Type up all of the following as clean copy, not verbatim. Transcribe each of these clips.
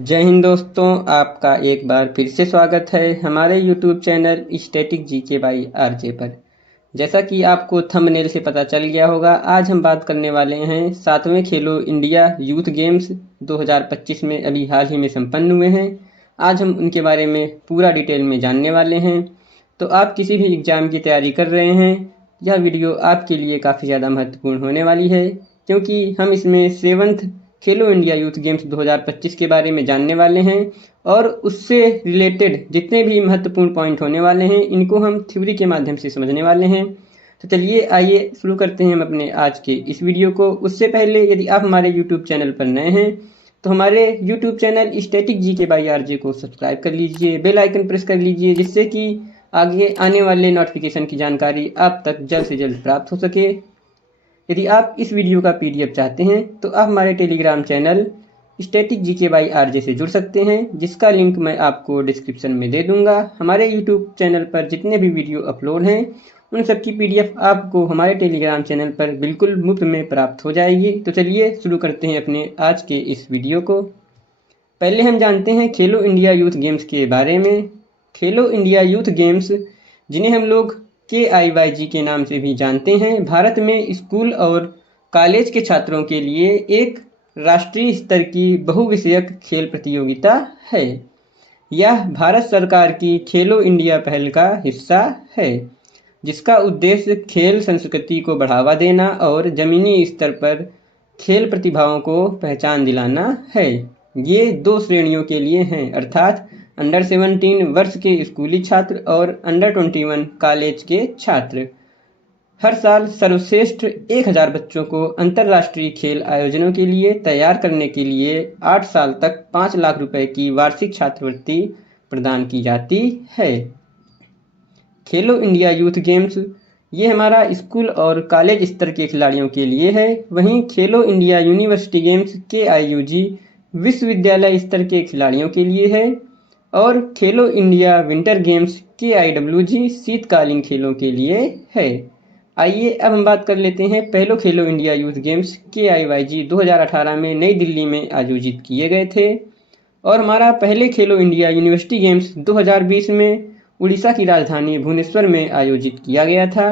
जय हिंद दोस्तों, आपका एक बार फिर से स्वागत है हमारे YouTube channel static GK by RJ पर। जैसा कि आपको थंबनेल से पता चल गया होगा, आज हम बात करने वाले हैं 7वें खेलो इंडिया यूथ गेम्स 2025 में अभी हाल ही में संपन्न हुए हैं। आज हम उनके बारे में पूरा डिटेल में जानने वाले हैं। तो आप किसी भी एग्ज़ाम की तैयारी कर रहे हैं, यह वीडियो आपके लिए काफ़ी ज़्यादा महत्वपूर्ण होने वाली है, क्योंकि हम इसमें 7th खेलो इंडिया यूथ गेम्स 2025 के बारे में जानने वाले हैं और उससे रिलेटेड जितने भी महत्वपूर्ण पॉइंट होने वाले हैं इनको हम थ्योरी के माध्यम से समझने वाले हैं। तो चलिए आइए शुरू करते हैं हम अपने आज के इस वीडियो को। उससे पहले यदि आप हमारे यूट्यूब चैनल पर नए हैं तो हमारे YouTube channel static GK by RJ को सब्सक्राइब कर लीजिए, बेल आइकन प्रेस कर लीजिए, जिससे कि आगे आने वाले नोटिफिकेशन की जानकारी आप तक जल्द से जल्द प्राप्त हो सके। यदि आप इस वीडियो का पीडीएफ चाहते हैं तो आप हमारे Telegram channel static GK by RJ से जुड़ सकते हैं, जिसका लिंक मैं आपको डिस्क्रिप्शन में दे दूंगा। हमारे यूट्यूब चैनल पर जितने भी वीडियो अपलोड हैं उन सब की पीडीएफ आपको हमारे टेलीग्राम चैनल पर बिल्कुल मुफ्त में प्राप्त हो जाएगी। तो चलिए शुरू करते हैं अपने आज के इस वीडियो को। पहले हम जानते हैं खेलो इंडिया यूथ गेम्स के बारे में। खेलो इंडिया यूथ गेम्स, जिन्हें हम लोग KIYG के नाम से भी जानते हैं, भारत में स्कूल और कॉलेज के छात्रों के लिए एक राष्ट्रीय स्तर की बहुविषयक खेल प्रतियोगिता है। यह भारत सरकार की खेलो इंडिया पहल का हिस्सा है, जिसका उद्देश्य खेल संस्कृति को बढ़ावा देना और जमीनी स्तर पर खेल प्रतिभाओं को पहचान दिलाना है। ये 2 श्रेणियों के लिए हैं, अर्थात अंडर 17 वर्ष के स्कूली छात्र और अंडर 21 कॉलेज के छात्र। हर साल सर्वश्रेष्ठ 1000 बच्चों को अंतर्राष्ट्रीय खेल आयोजनों के लिए तैयार करने के लिए 8 साल तक 5 लाख रुपए की वार्षिक छात्रवृत्ति प्रदान की जाती है। खेलो इंडिया यूथ गेम्स, ये हमारा स्कूल और कॉलेज स्तर के खिलाड़ियों के लिए है। वहीं खेलो इंडिया यूनिवर्सिटी गेम्स KIUG विश्वविद्यालय स्तर के खिलाड़ियों के लिए है और खेलो इंडिया विंटर गेम्स KIWG शीतकालीन खेलों के लिए है। आइए अब हम बात कर लेते हैं पहले खेलो इंडिया यूथ गेम्स KIYG 2018 में नई दिल्ली में आयोजित किए गए थे। और हमारा पहले खेलो इंडिया यूनिवर्सिटी गेम्स 2020 में उड़ीसा की राजधानी भुवनेश्वर में आयोजित किया गया था।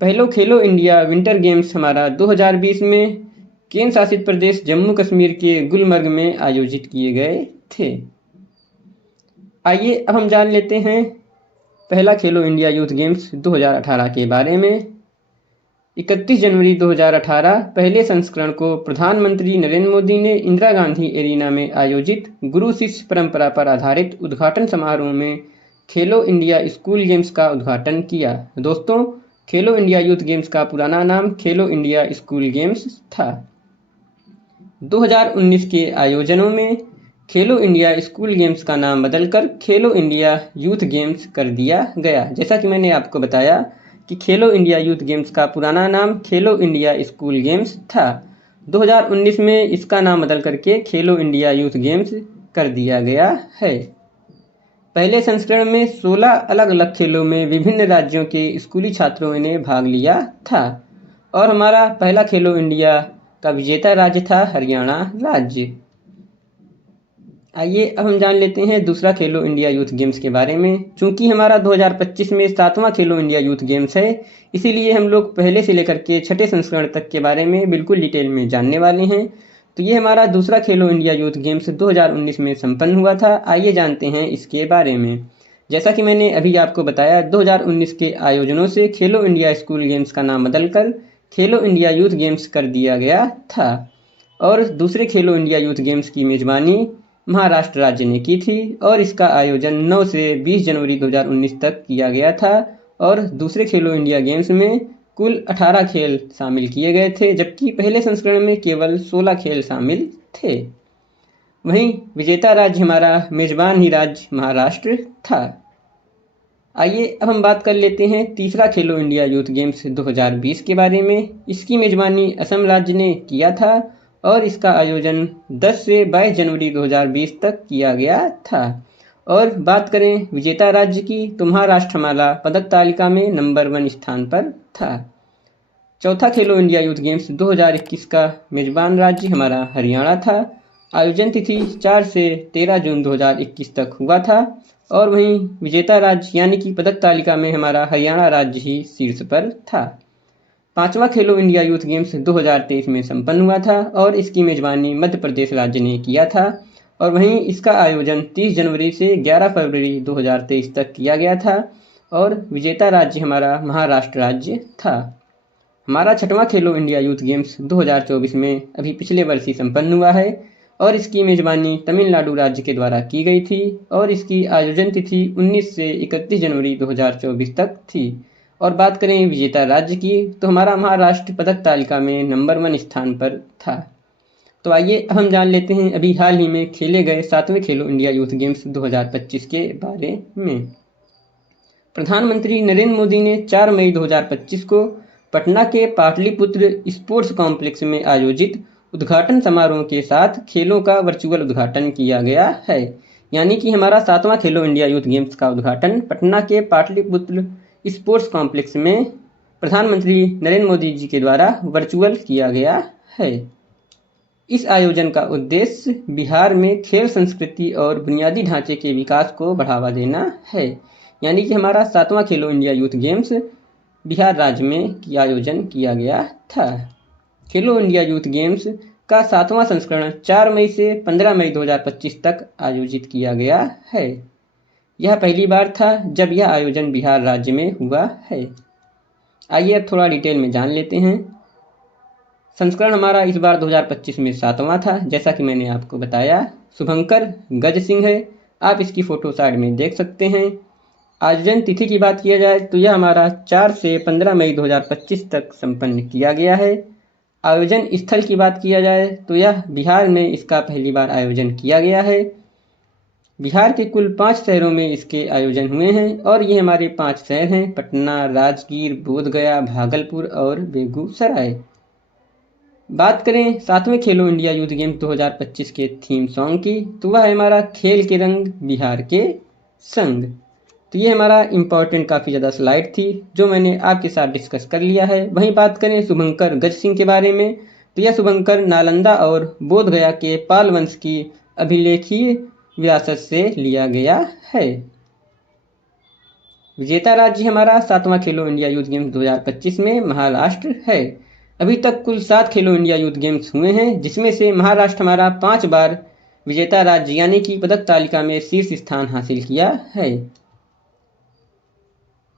पहले खेलो इंडिया विंटर गेम्स हमारा 2020 में केंद्र शासित प्रदेश जम्मू कश्मीर के गुलमर्ग में आयोजित किए गए थे। आइए अब हम जान लेते हैं पहला खेलो इंडिया यूथ गेम्स 2018 के बारे में। 31 जनवरी 2018 पहले संस्करण को प्रधानमंत्री नरेंद्र मोदी ने इंदिरा गांधी एरिना में आयोजित गुरु शिष्य परंपरा पर आधारित उद्घाटन समारोह में खेलो इंडिया स्कूल गेम्स का उद्घाटन किया। दोस्तों, खेलो इंडिया यूथ गेम्स का पुराना नाम खेलो इंडिया स्कूल गेम्स था। 2019 के आयोजनों में खेलो इंडिया स्कूल गेम्स का नाम बदलकर खेलो इंडिया यूथ गेम्स कर दिया गया। जैसा कि मैंने आपको बताया कि खेलो इंडिया यूथ गेम्स का पुराना नाम खेलो इंडिया स्कूल गेम्स था। 2019 में इसका नाम बदल करके खेलो इंडिया यूथ गेम्स कर दिया गया है। पहले संस्करण में 16 अलग अलग खेलों में विभिन्न राज्यों के स्कूली छात्रों ने भाग लिया था और हमारा पहला खेलो इंडिया का विजेता राज्य था हरियाणा राज्य। आइए अब हम जान लेते हैं दूसरा खेलो इंडिया यूथ गेम्स के बारे में। चूंकि हमारा 2025 में 7वां खेलो इंडिया यूथ गेम्स है, इसीलिए हम लोग पहले से लेकर के 6ठे संस्करण तक के बारे में बिल्कुल डिटेल में जानने वाले हैं। तो ये हमारा दूसरा खेलो इंडिया यूथ गेम्स 2019 में संपन्न हुआ था। आइए जानते हैं इसके बारे में। जैसा कि मैंने अभी आपको बताया, 2019 के आयोजनों से खेलो इंडिया स्कूल गेम्स का नाम बदलकर खेलो इंडिया यूथ गेम्स कर दिया गया था और दूसरे खेलो इंडिया यूथ गेम्स की मेजबानी महाराष्ट्र राज्य ने की थी और इसका आयोजन 9 से 20 जनवरी 2019 तक किया गया था। और दूसरे खेलो इंडिया गेम्स में कुल 18 खेल शामिल किए गए थे, जबकि पहले संस्करण में केवल 16 खेल शामिल थे। वहीं विजेता राज्य हमारा मेजबान ही राज्य महाराष्ट्र था। आइए अब हम बात कर लेते हैं तीसरा खेलो इंडिया यूथ गेम्स 2020 के बारे में। इसकी मेजबानी असम राज्य ने किया था और इसका आयोजन 10 से 22 जनवरी 2020 तक किया गया था। और बात करें विजेता राज्य की, तो महाराष्ट्र हमारा पदक तालिका में नंबर 1 स्थान पर था। चौथा खेलो इंडिया यूथ गेम्स 2021 का मेजबान राज्य हमारा हरियाणा था आयोजन तिथि 4 से 13 जून 2021 तक हुआ था। और वहीं विजेता राज्य यानी कि पदक तालिका में हमारा हरियाणा राज्य ही शीर्ष पर था। 5वां खेलो इंडिया यूथ गेम्स 2023 में संपन्न हुआ था और इसकी मेजबानी मध्य प्रदेश राज्य ने किया था। और वहीं इसका आयोजन 30 जनवरी से 11 फरवरी 2023 तक किया गया था और विजेता राज्य हमारा महाराष्ट्र राज्य था। हमारा 6वां खेलो इंडिया यूथ गेम्स 2024 में अभी पिछले वर्ष ही संपन्न हुआ है और इसकी मेजबानी तमिलनाडु राज्य के द्वारा की गई थी और इसकी आयोजन तिथि 19 से 31 जनवरी 2024 तक थी। और बात करें विजेता राज्य की तो हमारा महाराष्ट्र पदक तालिका में नंबर 1 स्थान पर था। तो आइए अब हम जान लेते हैं अभी हाल ही में खेले गए 7वें खेलो इंडिया यूथ गेम्स 2025 के बारे में। प्रधानमंत्री नरेंद्र मोदी ने 4 मई 2025 को पटना के पाटलिपुत्र स्पोर्ट्स कॉम्प्लेक्स में आयोजित उद्घाटन समारोह के साथ खेलों का वर्चुअल उद्घाटन किया गया है। यानी कि हमारा 7वां खेलो इंडिया यूथ गेम्स का उद्घाटन पटना के पाटलिपुत्र स्पोर्ट्स कॉम्प्लेक्स में प्रधानमंत्री नरेंद्र मोदी जी के द्वारा वर्चुअल किया गया है। इस आयोजन का उद्देश्य बिहार में खेल संस्कृति और बुनियादी ढांचे के विकास को बढ़ावा देना है। यानी कि हमारा 7वां खेलो इंडिया यूथ गेम्स बिहार राज्य में आयोजन किया गया था। खेलो इंडिया यूथ गेम्स का 7वां संस्करण 4 मई से 15 मई 2025 तक आयोजित किया गया है। यह पहली बार था जब यह आयोजन बिहार राज्य में हुआ है। आइए अब थोड़ा डिटेल में जान लेते हैं। संस्करण हमारा इस बार 2025 में 7वां था, जैसा कि मैंने आपको बताया। शुभंकर गज सिंह है, आप इसकी फ़ोटो साइड में देख सकते हैं। आयोजन तिथि की बात किया जाए तो यह हमारा 4 से 15 मई 2025 तक संपन्न किया गया है। आयोजन स्थल की बात किया जाए तो यह बिहार में इसका पहली बार आयोजन किया गया है। बिहार के कुल 5 शहरों में इसके आयोजन हुए हैं और ये हमारे 5 शहर हैं: पटना, राजगीर, बोधगया, भागलपुर और बेगूसराय। बात करें 7वें खेलो इंडिया यूथ गेम्स 2025 के थीम सॉन्ग की तो वह है हमारा खेल के रंग बिहार के संग। तो ये हमारा इम्पॉर्टेंट काफ़ी ज़्यादा स्लाइड थी जो मैंने आपके साथ डिस्कस कर लिया है। वहीं बात करें शुभंकर गज सिंह के बारे में तो यह शुभंकर नालंदा और बोधगया के पाल वंश की अभिलेखीय विरासत से लिया गया है। विजेता राज्य हमारा 7वां खेलो इंडिया यूथ गेम्स 2025 में महाराष्ट्र है। अभी तक कुल 7 खेलो इंडिया यूथ गेम्स हुए हैं, जिसमें से महाराष्ट्र हमारा 5 बार विजेता राज्य यानी कि पदक तालिका में शीर्ष स्थान हासिल किया है।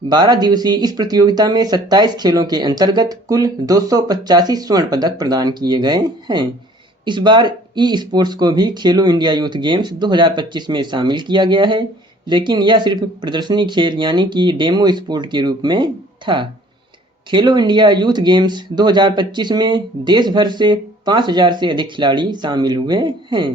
12 दिवसीय इस प्रतियोगिता में 27 खेलों के अंतर्गत कुल 285 स्वर्ण पदक प्रदान किए गए हैं। इस बार ई स्पोर्ट्स को भी खेलो इंडिया यूथ गेम्स 2025 में शामिल किया गया है, लेकिन यह सिर्फ प्रदर्शनी खेल यानी कि डेमो स्पोर्ट के रूप में था। खेलो इंडिया यूथ गेम्स 2025 में देश भर से 5000 से अधिक खिलाड़ी शामिल हुए हैं।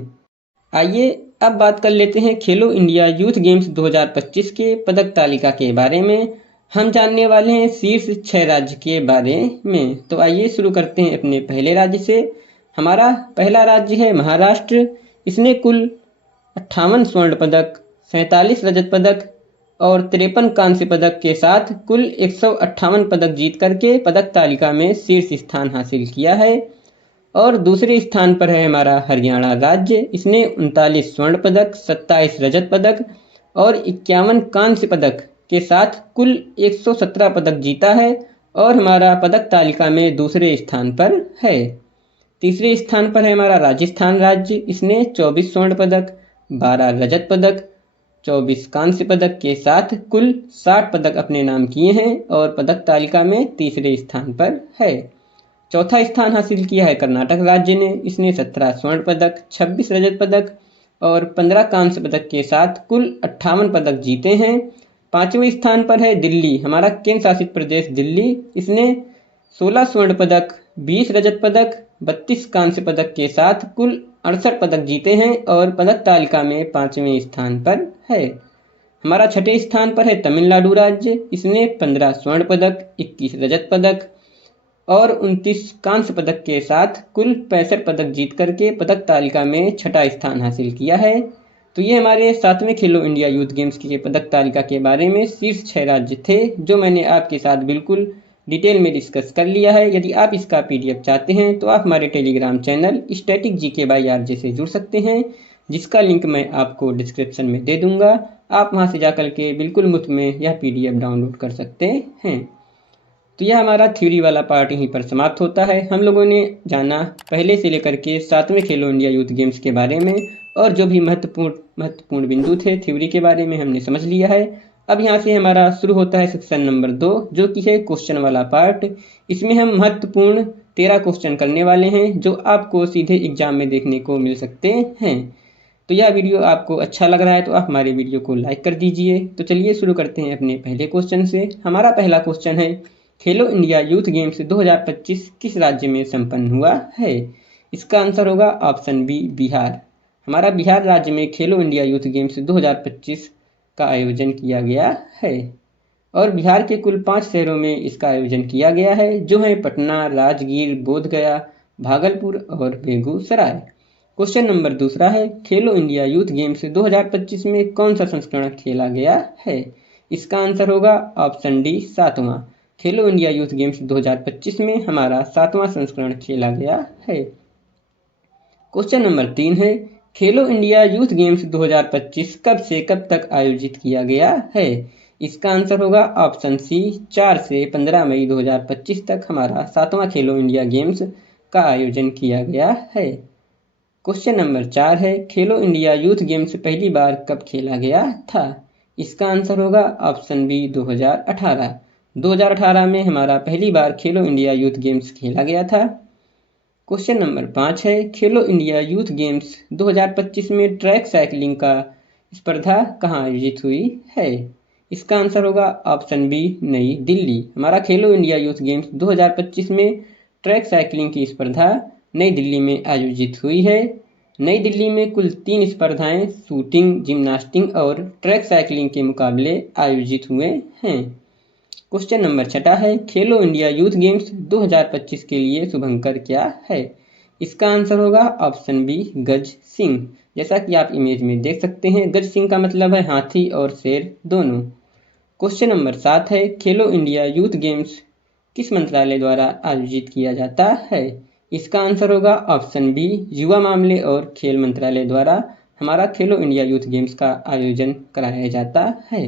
आइए अब बात कर लेते हैं खेलो इंडिया यूथ गेम्स 2025 के पदक तालिका के बारे में। हम जानने वाले हैं शीर्ष 6 राज्य के बारे में। तो आइए शुरू करते हैं अपने पहले राज्य से। हमारा पहला राज्य है महाराष्ट्र। इसने कुल 58 स्वर्ण पदक, 47 रजत पदक और 53 कांस्य पदक के साथ कुल 158 पदक जीत करके पदक तालिका में शीर्ष स्थान हासिल किया है। और दूसरे स्थान पर है हमारा हरियाणा राज्य। इसने 39 स्वर्ण पदक, 27 रजत पदक और 51 कांस्य पदक के साथ कुल 117 पदक जीता है और हमारा पदक तालिका में दूसरे स्थान पर है। तीसरे स्थान पर है हमारा राजस्थान राज्य। इसने 24 स्वर्ण पदक, 12 रजत पदक, 24 कांस्य पदक के साथ कुल 60 पदक अपने नाम किए हैं और पदक तालिका में तीसरे स्थान पर है। चौथा स्थान हासिल किया है कर्नाटक राज्य ने। इसने 17 स्वर्ण पदक, 26 रजत पदक और 15 कांस्य पदक के साथ कुल 58 पदक जीते हैं। पांचवें स्थान पर है दिल्ली, हमारा केंद्र शासित प्रदेश दिल्ली। इसने 16 स्वर्ण पदक, 20 रजत पदक, 32 कांस्य पदक के साथ कुल 68 पदक जीते हैं और पदक तालिका में 5वें स्थान पर है। हमारा छठे स्थान पर है तमिलनाडु राज्य। इसने 15 स्वर्ण पदक, 21 रजत पदक और 29 कांस्य पदक के साथ कुल 65 पदक जीत करके पदक तालिका में छठा स्थान हासिल किया है। तो ये हमारे 7वें खेलो इंडिया यूथ गेम्स की पदक तालिका के बारे में शीर्ष 6 राज्य थे जो मैंने आपके साथ बिल्कुल डिटेल में डिस्कस कर लिया है। यदि आप इसका PDF चाहते हैं तो आप हमारे Telegram channel static GK by RJ से जुड़ सकते हैं, जिसका लिंक मैं आपको डिस्क्रिप्शन में दे दूंगा। आप वहां से जाकर के बिल्कुल मुफ्त में यह PDF डाउनलोड कर सकते हैं। तो यह हमारा थ्योरी वाला पार्ट यहीं पर समाप्त होता है। हम लोगों ने जाना पहले से लेकर के 7वें खेलो इंडिया यूथ गेम्स के बारे में, और जो भी महत्वपूर्ण बिंदु थे थ्योरी के बारे में हमने समझ लिया है। अब यहाँ से हमारा शुरू होता है सेक्शन नंबर 2, जो कि है क्वेश्चन वाला पार्ट। इसमें हम महत्वपूर्ण 13 क्वेश्चन करने वाले हैं, जो आपको सीधे एग्जाम में देखने को मिल सकते हैं। तो यह वीडियो आपको अच्छा लग रहा है तो आप हमारे वीडियो को लाइक कर दीजिए। तो चलिए शुरू करते हैं अपने पहले क्वेश्चन से। हमारा पहला क्वेश्चन है, खेलो इंडिया यूथ गेम्स 2025 किस राज्य में संपन्न हुआ है? इसका आंसर होगा ऑप्शन बी, बिहार। हमारा बिहार राज्य में खेलो इंडिया यूथ गेम्स 2025 का आयोजन किया गया है, और बिहार के कुल 5 शहरों में इसका आयोजन किया गया है, जो है पटना, राजगीर, बोधगया, भागलपुर और बेगूसराय। क्वेश्चन नंबर दूसरा है, खेलो इंडिया यूथ गेम्स 2025 में कौन सा संस्करण खेला गया है? इसका आंसर होगा ऑप्शन डी, 7वां। खेलो इंडिया यूथ गेम्स 2025 में हमारा 7वां संस्करण खेला गया है। क्वेश्चन नंबर 3 है, खेलो इंडिया यूथ गेम्स 2025 कब से कब तक आयोजित किया गया है? इसका आंसर होगा ऑप्शन सी, 4 से 15 मई 2025 तक हमारा 7वां खेलो इंडिया गेम्स का आयोजन किया गया है। क्वेश्चन नंबर 4 है, खेलो इंडिया यूथ गेम्स पहली बार कब खेला गया था? इसका आंसर होगा ऑप्शन बी, 2018। 2018 में हमारा पहली बार खेलो इंडिया यूथ गेम्स खेला गया था। क्वेश्चन नंबर 5 है, खेलो इंडिया यूथ गेम्स 2025 में ट्रैक साइकिलिंग का स्पर्धा कहाँ आयोजित हुई है? इसका आंसर होगा ऑप्शन बी, नई दिल्ली। हमारा खेलो इंडिया यूथ गेम्स 2025 में ट्रैक साइकिलिंग की स्पर्धा नई दिल्ली में आयोजित हुई है। नई दिल्ली में कुल 3 स्पर्धाएं शूटिंग, जिम्नास्टिक और ट्रैक साइकिलिंग के मुकाबले आयोजित हुए हैं। क्वेश्चन नंबर 6 है, खेलो इंडिया यूथ गेम्स 2025 के लिए शुभंकर क्या है? इसका आंसर होगा ऑप्शन बी, गज सिंह। जैसा कि आप इमेज में देख सकते हैं, गज सिंह का मतलब है हाथी और शेर दोनों। क्वेश्चन नंबर 7 है, खेलो इंडिया यूथ गेम्स किस मंत्रालय द्वारा आयोजित किया जाता है? इसका आंसर होगा ऑप्शन बी, युवा मामले और खेल मंत्रालय द्वारा हमारा खेलो इंडिया यूथ गेम्स का आयोजन कराया जाता है।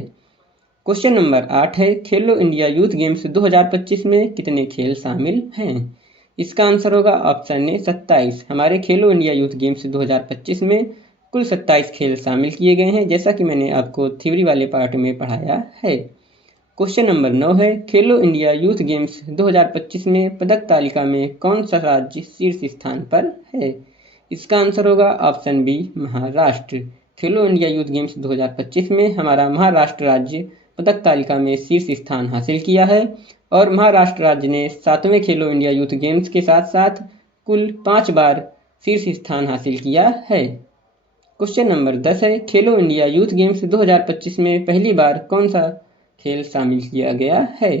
क्वेश्चन नंबर 8 है, खेलो इंडिया यूथ गेम्स 2025 में कितने खेल शामिल हैं? इसका आंसर होगा ऑप्शन ए, 27। हमारे खेलो इंडिया यूथ गेम्स 2025 में कुल 27 खेल शामिल किए गए हैं, जैसा कि मैंने आपको थ्योरी वाले पार्ट में पढ़ाया है। क्वेश्चन नंबर 9 है, खेलो इंडिया यूथ गेम्स 2025 में पदक तालिका में कौन सा राज्य शीर्ष स्थान पर है? इसका आंसर होगा ऑप्शन बी, महाराष्ट्र। खेलो इंडिया यूथ गेम्स 2025 में हमारा महाराष्ट्र राज्य पदक तालिका में शीर्ष स्थान हासिल किया है, और महाराष्ट्र राज्य ने 7वें खेलो इंडिया यूथ गेम्स के साथ साथ कुल 5 बार शीर्ष स्थान हासिल किया है। क्वेश्चन नंबर 10 है, खेलो इंडिया यूथ गेम्स 2025 में पहली बार कौन सा खेल शामिल किया गया है?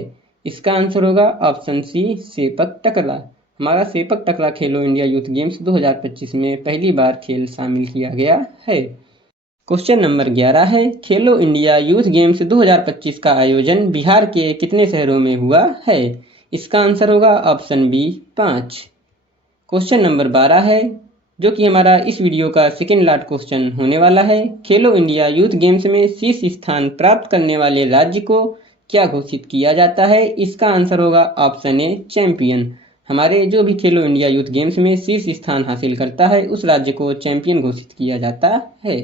इसका आंसर होगा ऑप्शन सी, सेपक टकरा। हमारा सेपक टकरा खेलो इंडिया यूथ गेम्स 2025 में पहली बार खेल शामिल किया गया है। क्वेश्चन नंबर 11 है, खेलो इंडिया यूथ गेम्स 2025 का आयोजन बिहार के कितने शहरों में हुआ है? इसका आंसर होगा ऑप्शन बी, 5। क्वेश्चन नंबर 12 है, जो कि हमारा इस वीडियो का सेकेंड लास्ट क्वेश्चन होने वाला है। खेलो इंडिया यूथ गेम्स में शीर्ष स्थान प्राप्त करने वाले राज्य को क्या घोषित किया जाता है? इसका आंसर होगा ऑप्शन ए, चैंपियन। हमारे जो भी खेलो इंडिया यूथ गेम्स में शीर्ष स्थान हासिल करता है, उस राज्य को चैंपियन घोषित किया जाता है।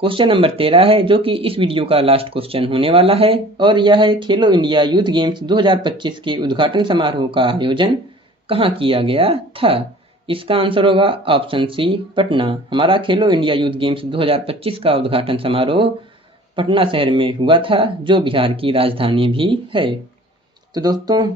क्वेश्चन नंबर 13 है, जो कि इस वीडियो का लास्ट क्वेश्चन होने वाला है, और यह है, खेलो इंडिया यूथ गेम्स 2025 के उद्घाटन समारोह का आयोजन कहाँ किया गया था? इसका आंसर होगा ऑप्शन सी, पटना। हमारा खेलो इंडिया यूथ गेम्स 2025 का उद्घाटन समारोह पटना शहर में हुआ था, जो बिहार की राजधानी भी है। तो दोस्तों,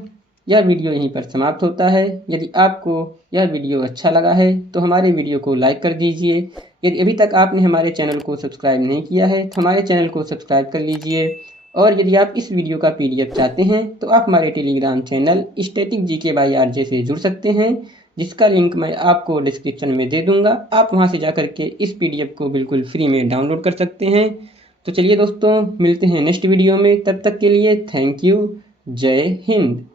यह वीडियो यहीं पर समाप्त होता है। यदि आपको यह वीडियो अच्छा लगा है तो हमारे वीडियो को लाइक कर दीजिए। यदि अभी तक आपने हमारे चैनल को सब्सक्राइब नहीं किया है तो हमारे चैनल को सब्सक्राइब कर लीजिए। और यदि आप इस वीडियो का PDF चाहते हैं तो आप हमारे Telegram channel static GK by RJ से जुड़ सकते हैं, जिसका लिंक मैं आपको डिस्क्रिप्शन में दे दूंगा। आप वहां से जाकर के इस PDF को बिल्कुल फ्री में डाउनलोड कर सकते हैं। तो चलिए दोस्तों, मिलते हैं नेक्स्ट वीडियो में। तब तक के लिए थैंक यू। जय हिंद।